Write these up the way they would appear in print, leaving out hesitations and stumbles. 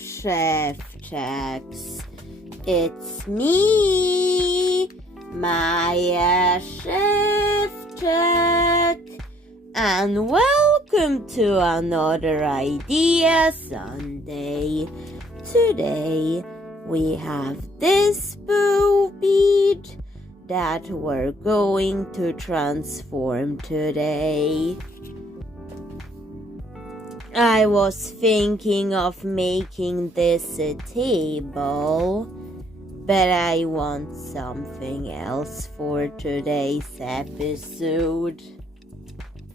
Szewczaks. It's me, Maja Szewczak, and welcome to another Idea Sunday. Today we have this bow bead that we're going to transform today. I was thinking of making this a table, but I want something else for today's episode.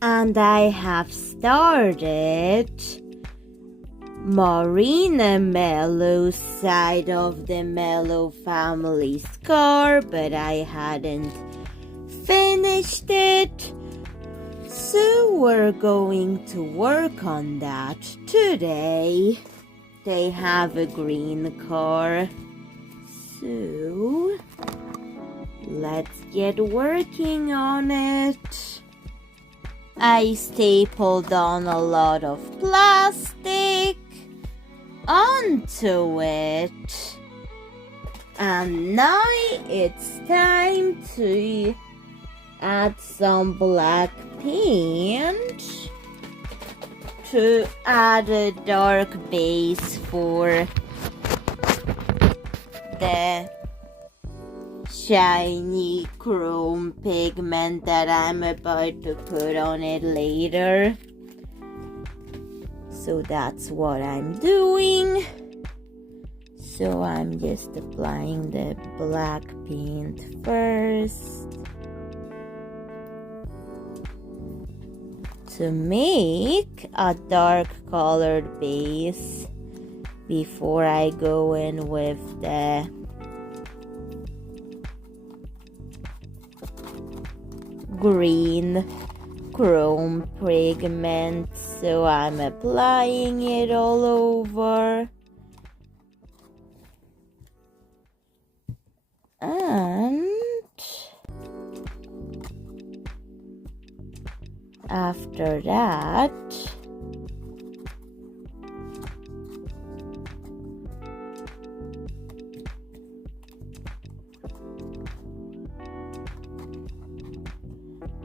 And I have started Marina Mello's side of the Mello family scar, but I hadn't finished it. So we're going to work on that today. They have a green car. So let's get working on it. I stapled on a lot of plastic onto it. And now it's time to add some black paint to add a dark base for the shiny chrome pigment that I'm about to put on it later. So that's what I'm doing. So I'm just applying the black paint first to make a dark colored base before I go in with the green chrome pigment. So I'm applying it all over. And after that,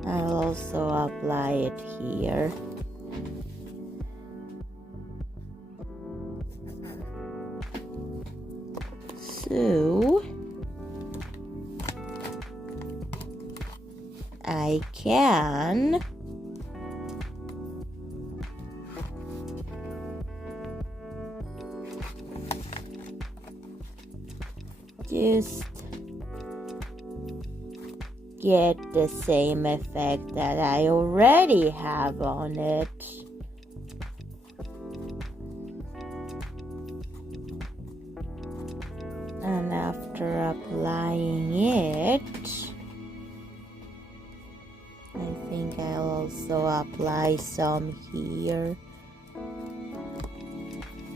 I'll also apply it here. So I can just get the same effect that I already have on it. And after applying it, I think I'll also apply some here.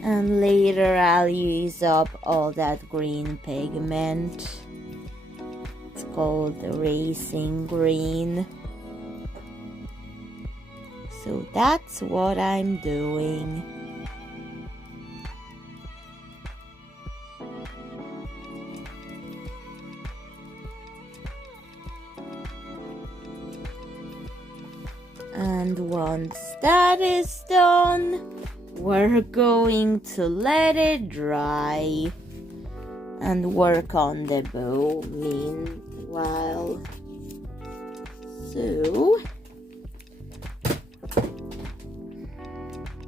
And later I'll use up all that green pigment. It's called racing green. So that's what I'm doing. And once that is done, we're going to let it dry and work on the bow meanwhile. So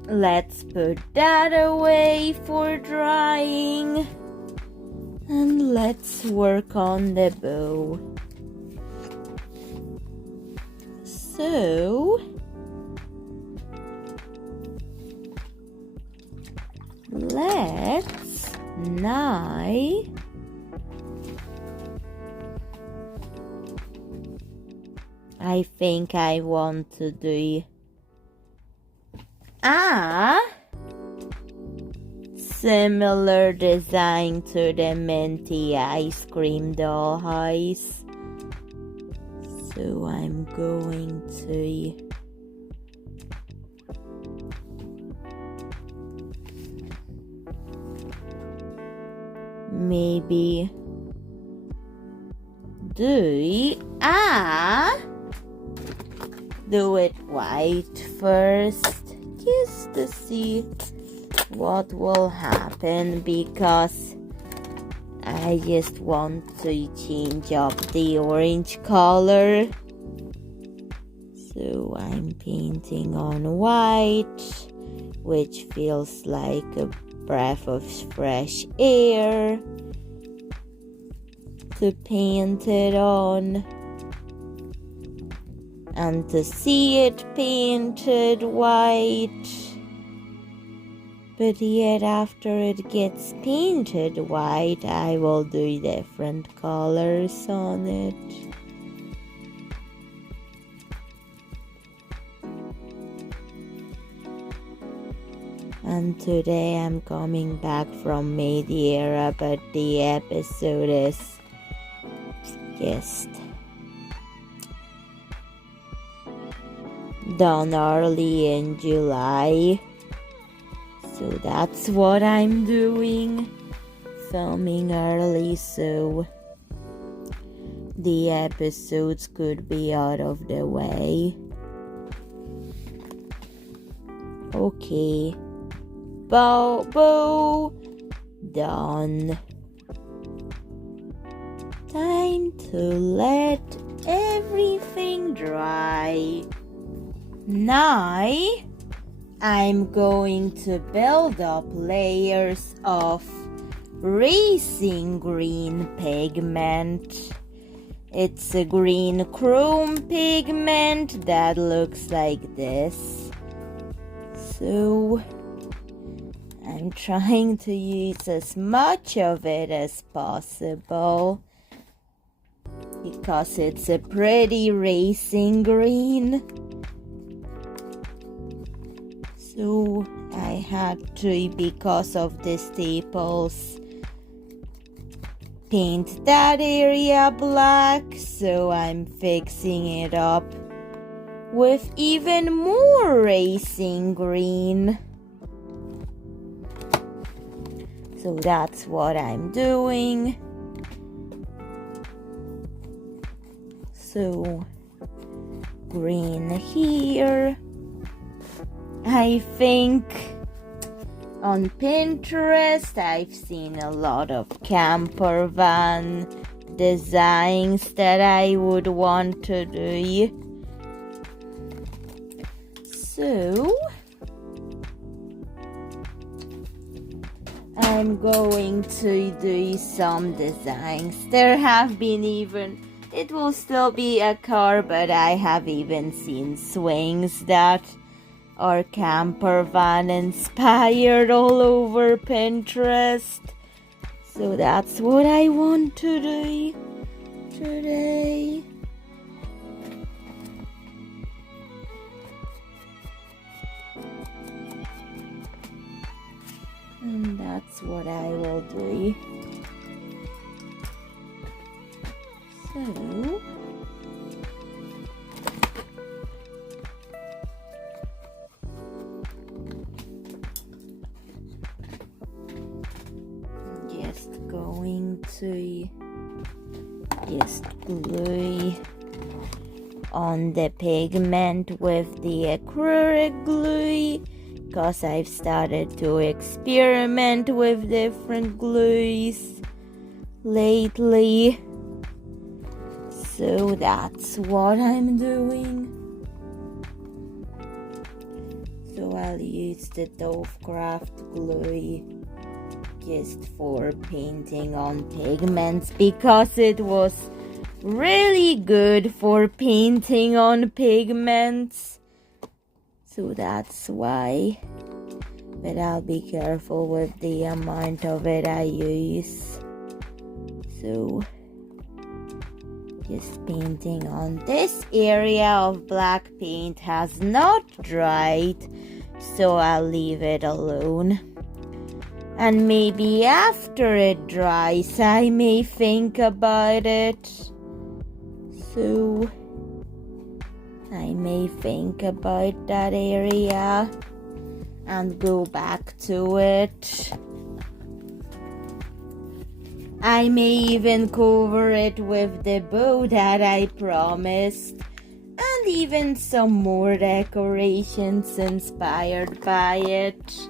let's put that away for drying and let's work on the bow. So let's now I think I want to do a similar design to the Minty ice cream doll house. So I'm going to maybe do it white first, just to see what will happen, because I just want to change up the orange color. So I'm painting on white, which feels like a breath of fresh air to paint it on, and to see it painted white. But yet after it gets painted white, I will do different colors on it. And today I'm coming back from Madeira, but the episode is just done early in July. So that's what I'm doing, filming early so the episodes could be out of the way. Okay, bow, done. Time to let everything dry. Now I'm going to build up layers of racing green pigment. It's a green chrome pigment that looks like this. So I'm trying to use as much of it as possible because it's a pretty racing green. So I had to, because of the staples, paint that area black, so I'm fixing it up with even more racing green. So that's what I'm doing. So green here. I think on Pinterest I've seen a lot of camper van designs that I would want to do. So I'm going to do some designs. There have been it will still be a car, but I have even seen swings that are camper van inspired all over Pinterest. So that's what I want to do today. And that's what I will do. So going to just glue on the pigment with the acrylic glue, because I've started to experiment with different glues lately. So that's what I'm doing. So I'll use the Dovecraft glue just for painting on pigments, because it was really good for painting on pigments. So that's why. But I'll be careful with the amount of it I use. So just painting on this area of black paint has not dried, so I'll leave it alone. And maybe after it dries, I may think about it. So I may think about that area and go back to it. I may even cover it with the bow that I promised, and even some more decorations inspired by it.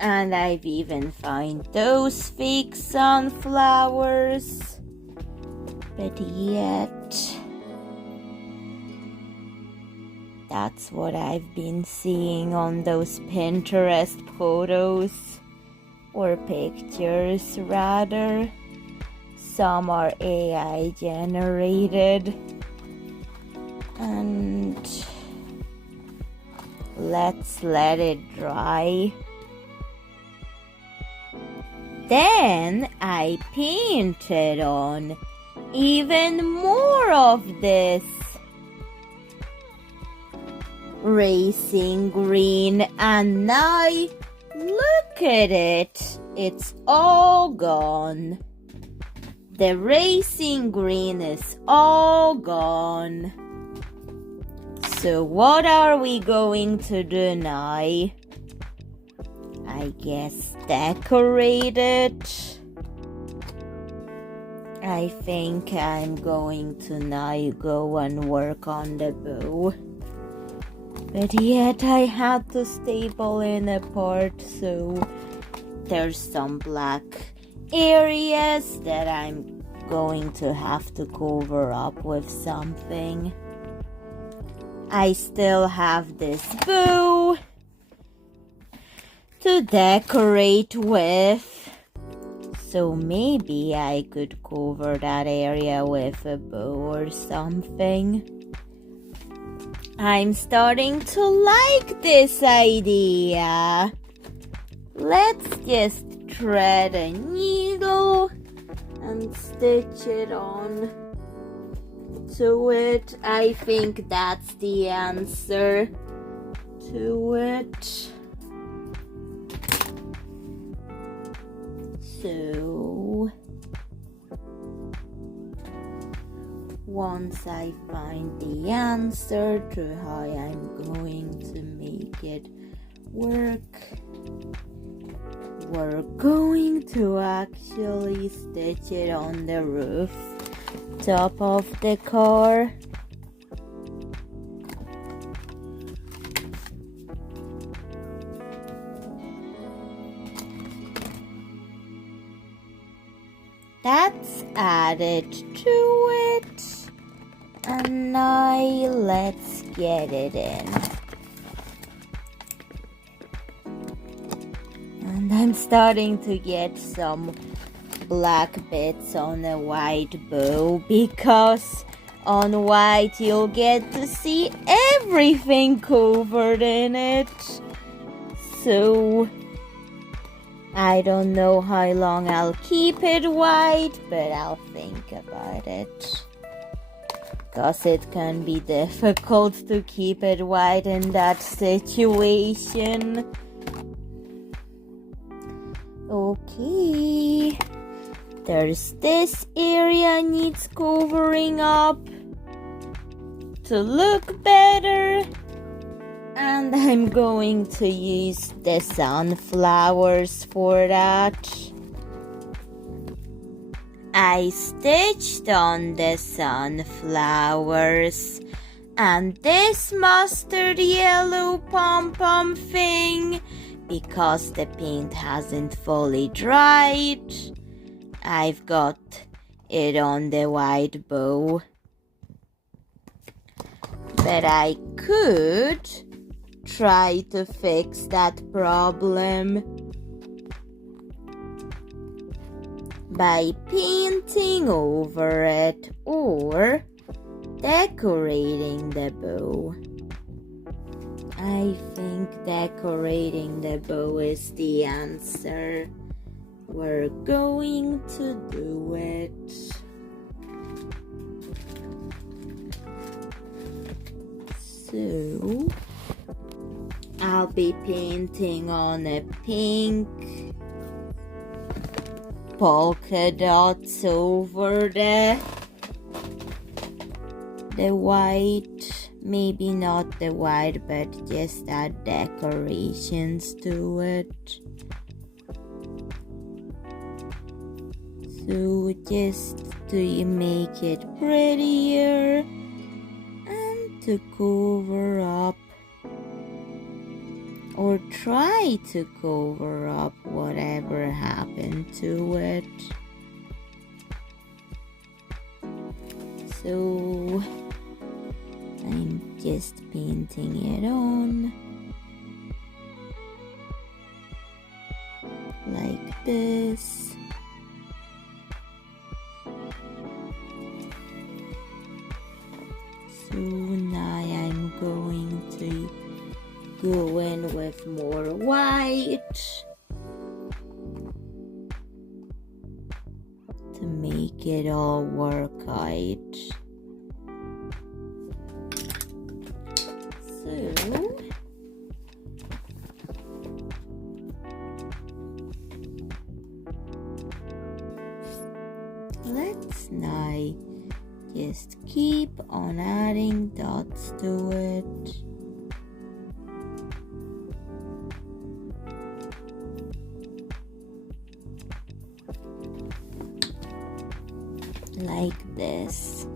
And I've even found those fake sunflowers. But yet, that's what I've been seeing on those Pinterest photos, or pictures rather. Some are AI generated, and let's let it dry. Then I painted on even more of this racing green, and now look at it, it's all gone. The racing green is all gone. So what are we going to do now? I guess decorate it. I think I'm going to now go and work on the bow. But yet I had to staple in a part, so there's some black areas that I'm going to have to cover up with something. I still have this bow to decorate with, so maybe I could cover that area with a bow or something. I'm starting to like this idea. Let's just thread a needle and stitch it on to it. I think that's the answer to it. So once I find the answer to how I'm going to make it work, we're going to actually stitch it on the roof top of the car. That's added to it, and now let's get it in. And I'm starting to get some black bits on a white bow, because on white you'll get to see everything covered in it. So I don't know how long I'll keep it white, but I'll think about it, because it can be difficult to keep it white in that situation. Okay, there's this area needs covering up to look better, and I'm going to use the sunflowers for that. I stitched on the sunflowers, and this mustard yellow pom-pom thing, because the paint hasn't fully dried, I've got it on the white bow. But I could try to fix that problem by painting over it or decorating the bow. I think decorating the bow is the answer. We're going to do it. So I'll be painting on a pink, polka dots over the white, maybe not the white, but just add decorations to it. So just to make it prettier and to cover up or try to cover up whatever happened to it. So I'm just painting it on like this. So now I'm going to go in with more white to make it all work out. So let's now just keep on adding dots to it. Like this.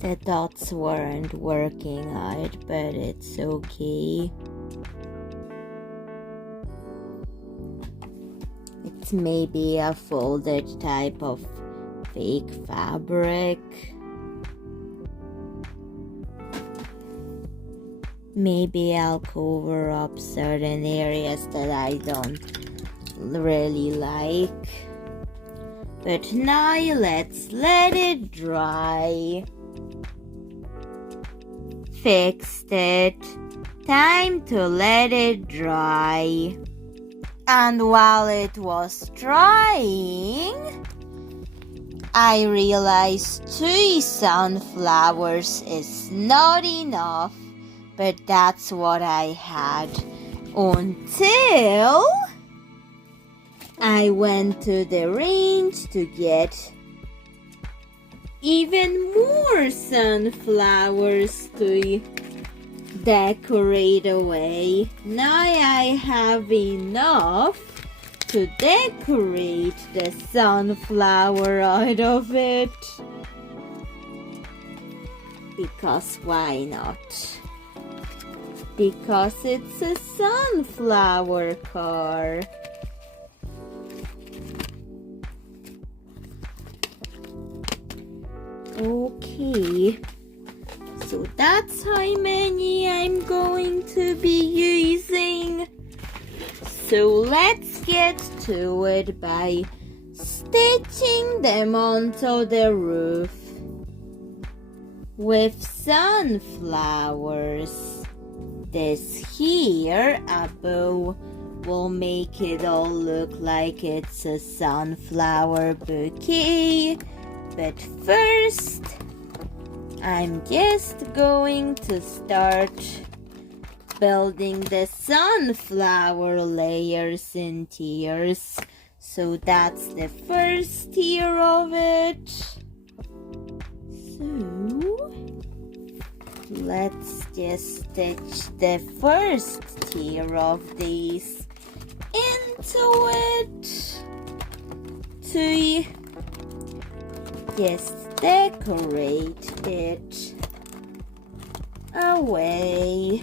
The dots weren't working out, but it's okay. It's maybe a folded type of fake fabric. Maybe I'll cover up certain areas that I don't really like. But now let's let it dry. Fixed it. Time to let it dry. And while it was drying, I realized 2 sunflowers is not enough, but that's what I had until I went to the range to get even more sunflowers to decorate away. Now I have enough to decorate the sunflower out of it. Because why not? Because it's a sunflower car. Okay, so that's how many I'm going to be using. So let's get to it by stitching them onto the roof with sunflowers. This here, a bow, will make it all look like it's a sunflower bouquet. But first, I'm just going to start building the sunflower layers in tiers. So that's the first tier of it. So let's just stitch the first tier of these into it to just decorate it away.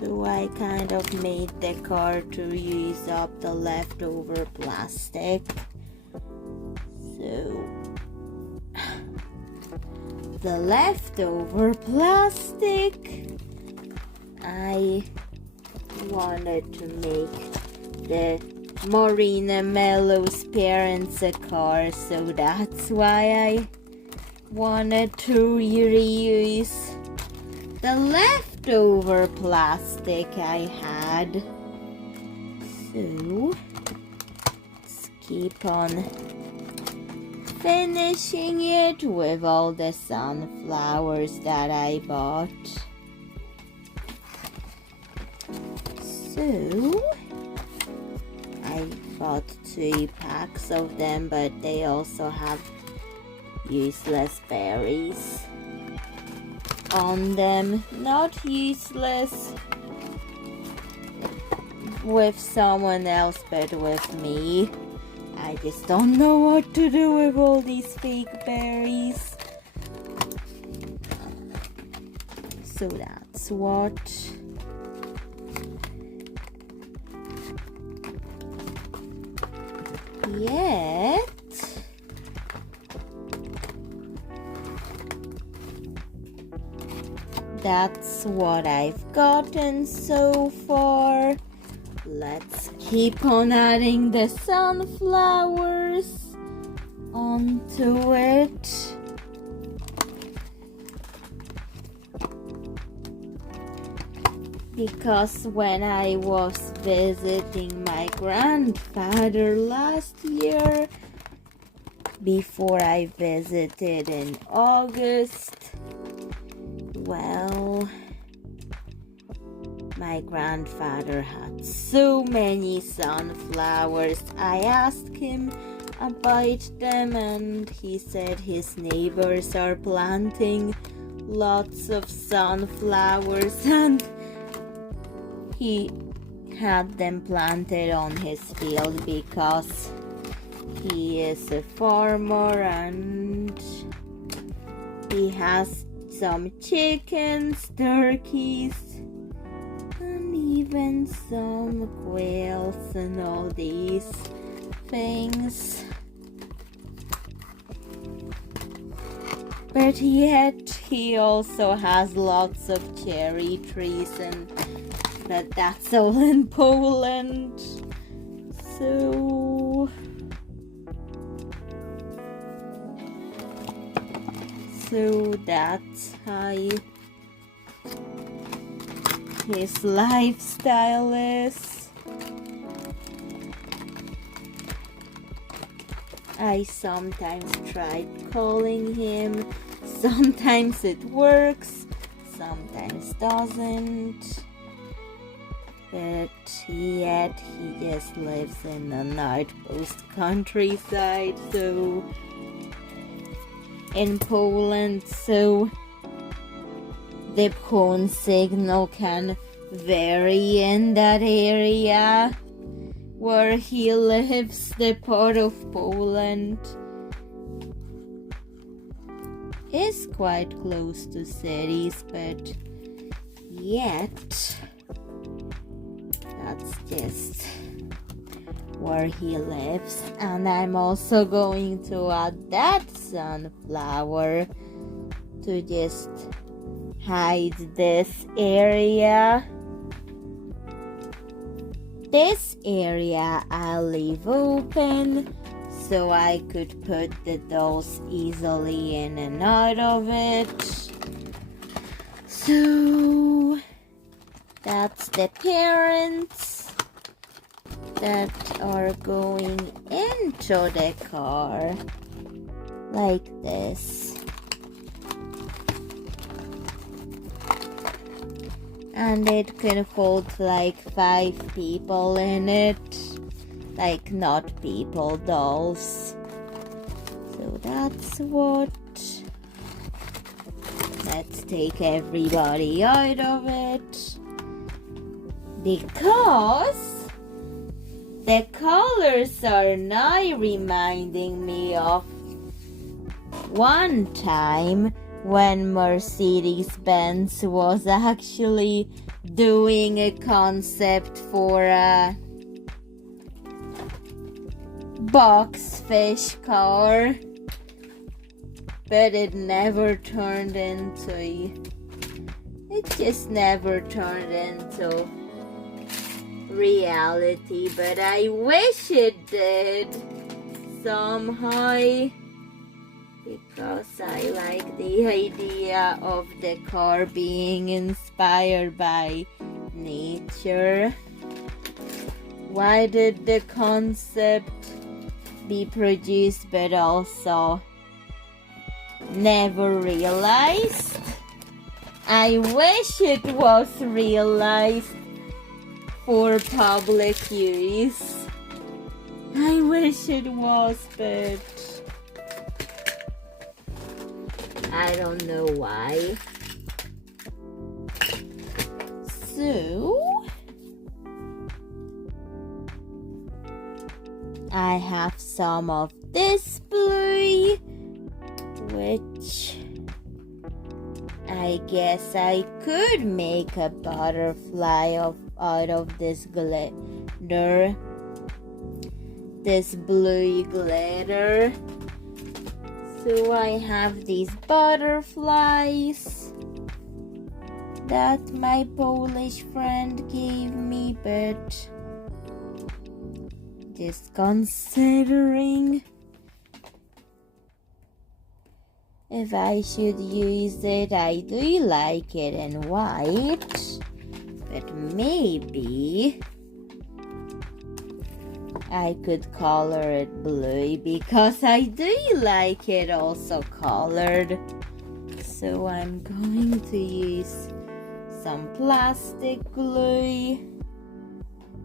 So I kind of made the car to use up the leftover plastic. So the leftover plastic, I wanted to make the Marina Mello's parents a car, so that's why I wanted to reuse the leftover plastic I had. So let's keep on finishing it with all the sunflowers that I bought. So I bought 2 packs of them, but they also have useless berries on them. Not useless with someone else, but with me. I just don't know what to do with all these fake berries. So that's what. Yet that's what I've gotten so far. Let's keep on adding the sunflowers onto it. Because when I was visiting my grandfather last year, before I visited in August, well, my grandfather had so many sunflowers. I asked him about them and he said his neighbors are planting lots of sunflowers and he had them planted on his field because he is a farmer and he has some chickens, turkeys, and even some quails and all these things. But yet he also has lots of cherry trees, but that's all in Poland. So that's how his lifestyle is. I sometimes tried calling him. Sometimes it works, sometimes doesn't. But yet he just lives in an outpost countryside, so in Poland, so the phone signal can vary in that area where he lives. The part of Poland is quite close to cities, but yet that's just where he lives. And I'm also going to add that sunflower to just hide this area. This area I'll leave open so I could put the dolls easily in and out of it. So that's the parents that are going into the car like this. And it can hold like 5 people in it. Like not people, dolls. So that's what. Let's take everybody out of it. Because the colors are now reminding me of one time when Mercedes-Benz was actually doing a concept for a box fish car, but it just never turned into reality. But I wish it did somehow, because I like the idea of the car being inspired by nature. Why did the concept be produced but also never realized? I wish it was realized for public use. I wish it was, but I don't know why. So I have some of this blue, which I guess I could make a butterfly out of this glitter, this blue glitter. So I have these butterflies that my Polish friend gave me, but just considering if I should use it. I do like it in white, but maybe I could color it blue because I do like it also colored. So I'm going to use some plastic glue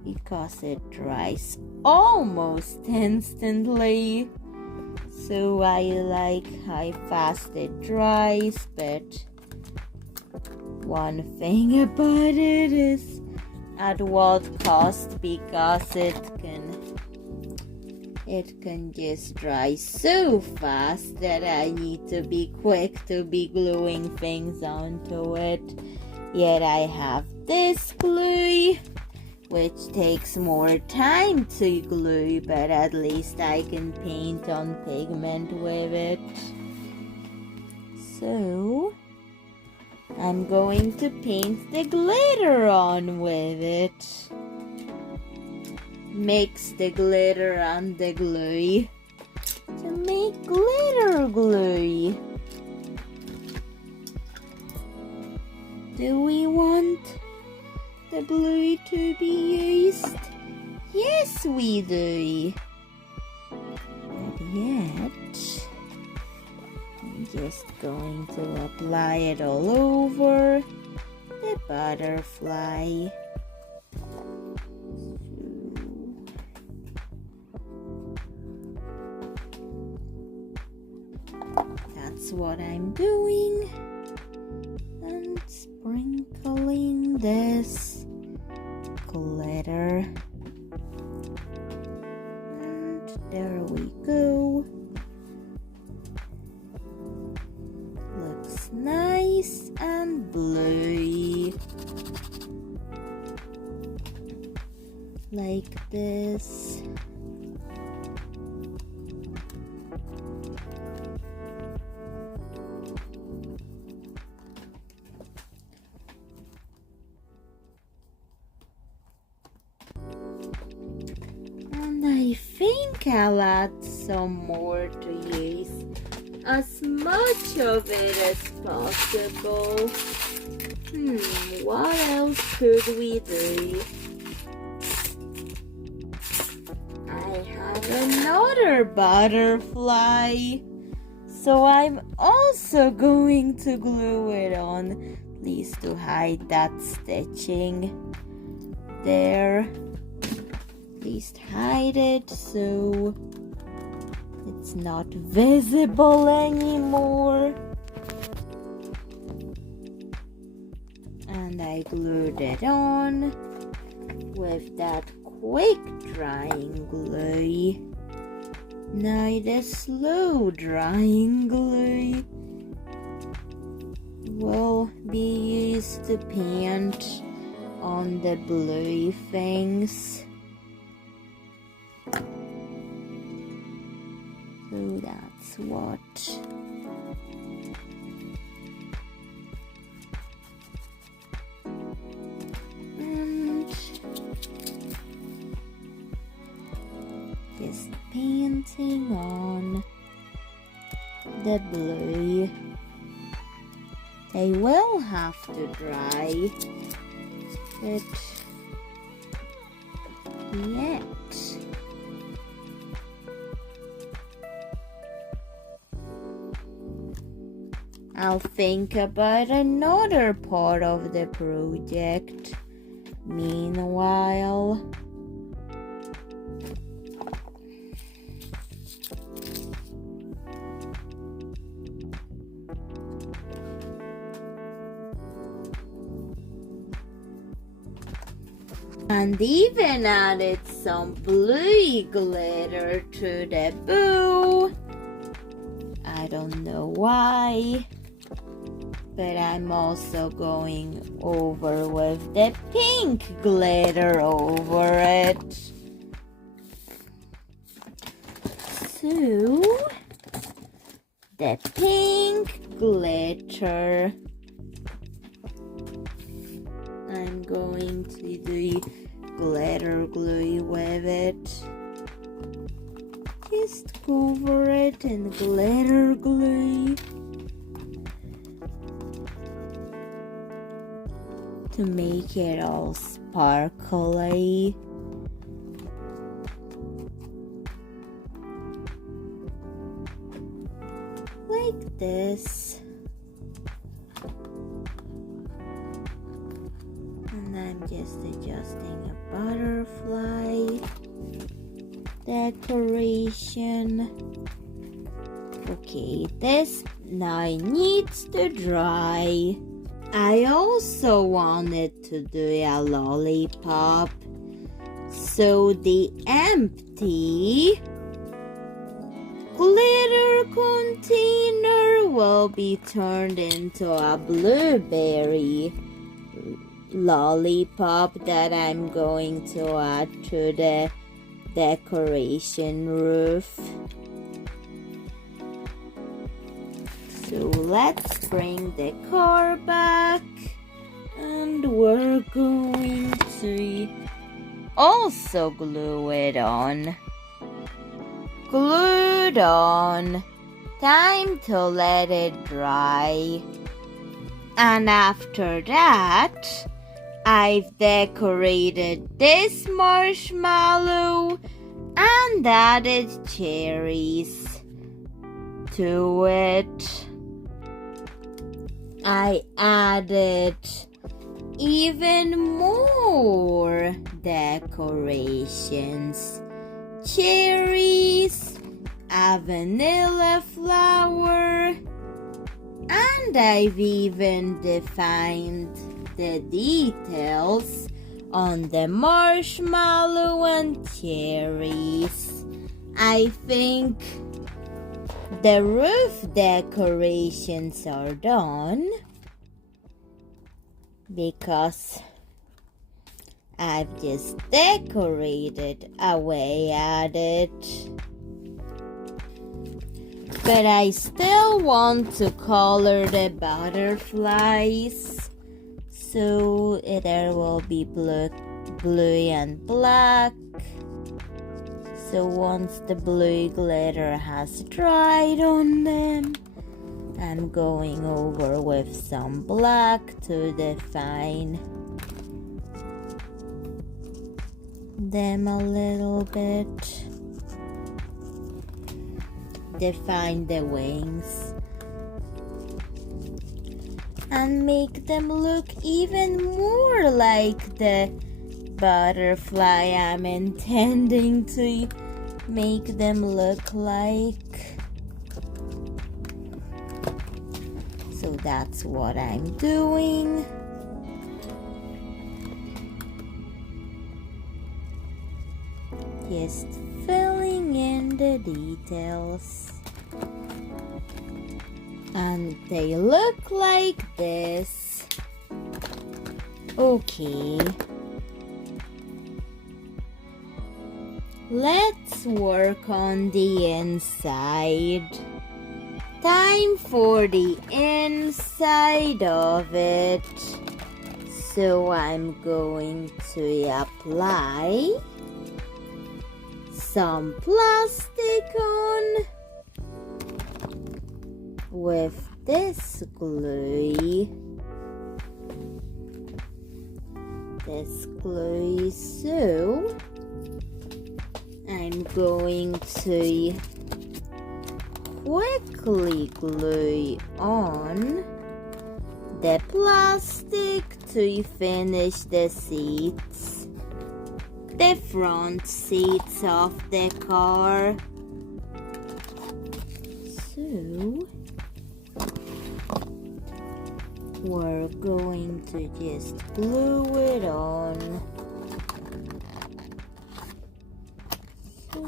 because it dries almost instantly. So I like how fast it dries, but one thing about it is at what cost, because it can just dry so fast that I need to be quick to be gluing things onto it. Yet I have this glue, which takes more time to glue, but at least I can paint on pigment with it. So I'm going to paint the glitter on with it. Mix the glitter and the glue to make glitter glue. Do we want the glue to be used? Yes, we do. But yet, I'm just going to apply it all over the butterfly. That's what I'm doing. And sprinkling this glitter. And there we go. Looks nice and blue. Like this. I think I'll add some more to use as much of it as possible. What else could we do? I have another butterfly, so I'm also going to glue it on, at least to hide that stitching there. Least hide it so it's not visible anymore. And I glued it on with that quick drying glue. Now the slow drying glue will be used to paint on the blue things. So that's what. And just painting on the blue. They will have to dry, but yet I'll think about another part of the project Meanwhile, and even added some blue glitter to the bow. I don't know why, but I'm also going over with the pink glitter over it. So, the pink glitter, I'm going to do glitter glue with it. Just cover it in glitter glue to make it all sparkly. Like this. And I'm just adjusting a butterfly decoration. Okay, this now needs to dry. I also wanted to do a lollipop, so the empty glitter container will be turned into a blueberry lollipop that I'm going to add to the decoration roof. So let's bring the car back, and we're going to also glue it on. Glued on. Time to let it dry. And after that, I've decorated this marshmallow and added cherries to it. I added even more decorations. Cherries, a vanilla flower, and I've even defined the details on the marshmallow and cherries. I think the roof decorations are done because I've just decorated away at it. But I still want to color the butterflies, so there will be blue and black. So once the blue glitter has dried on them, I'm going over with some black to define them a little bit. Define the wings and make them look even more like the butterfly I'm intending to make them look like. So that's what I'm doing. Just filling in the details. And they look like this. Okay. Let's work on the inside. Time for the inside of it. So I'm going to apply some plastic on with this glue. So I'm going to quickly glue on the plastic to finish the seats, the front seats of the car. So we're going to just glue it on. So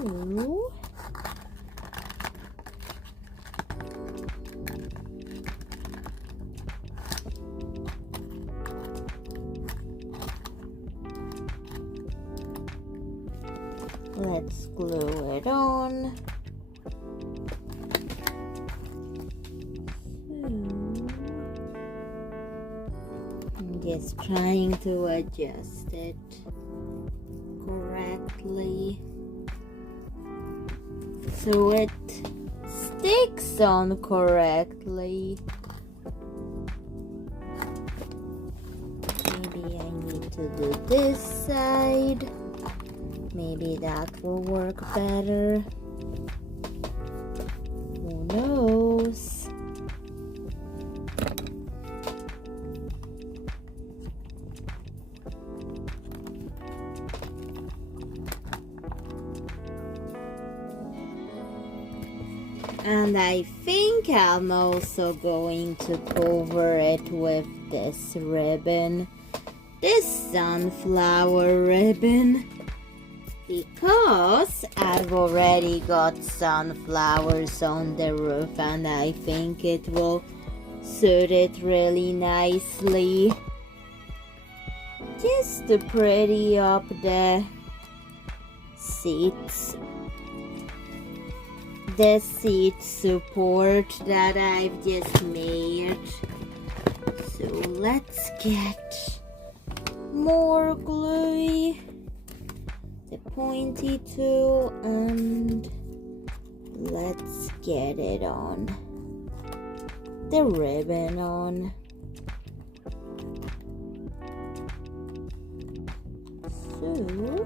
let's glue it on. I'm just trying to adjust it correctly so it sticks on correctly. Maybe I need to do this side. Maybe that will work better. Who knows? And I think I'm also going to cover it with this ribbon, this sunflower ribbon, because I've already got sunflowers on the roof and I think it will suit it really nicely. Just to pretty up the seats. The seat support that I've just made. So let's get more glue, the pointy tool, and let's get it on, the ribbon on. So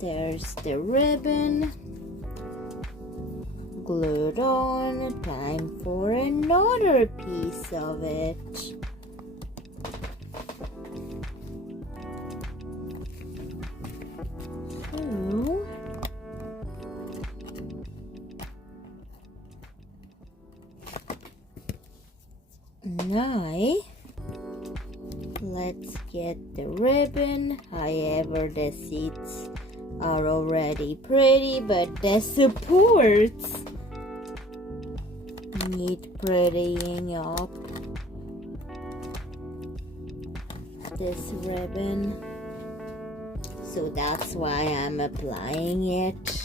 there's the ribbon glued on. Time for another piece of it. So now let's get the ribbon. However, the seats are already pretty, but the supports need prettying up. This ribbon, so that's why I'm applying it.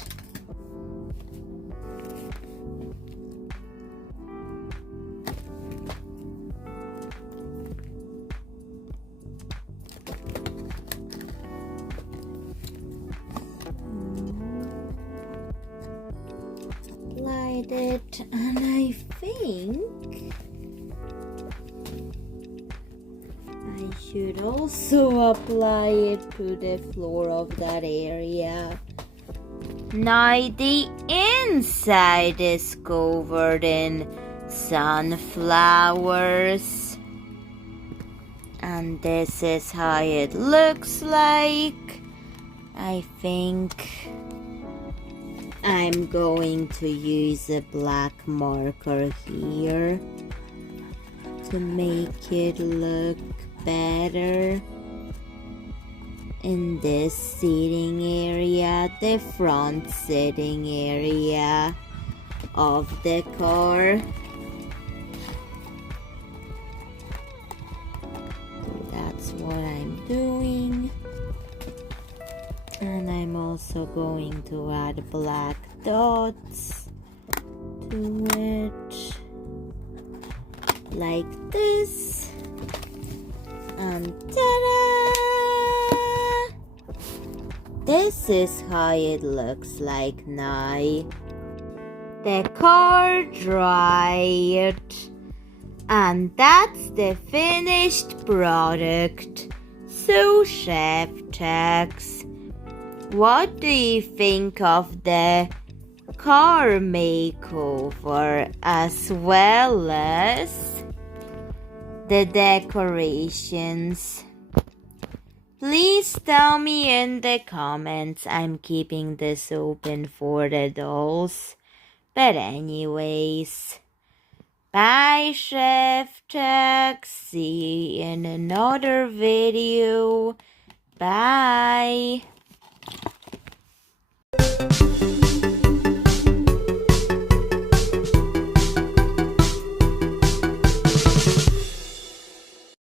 Applied it, and I think I should also apply it to the floor of that area. Now the inside is covered in sunflowers, and this is how it looks like. I think I'm going to use a black marker here to make it look better in this seating area, the front seating area of the car. That's what I'm doing. And I'm also going to add black dots to it, like this. And ta-da! This is how it looks like now. The car dried, and that's the finished product. So, Chef Tex, what do you think of the car makeover as well as the decorations. Please tell me in the comments. I'm keeping this open for the dolls. But anyways, bye Szewczak. See you in another video. Bye.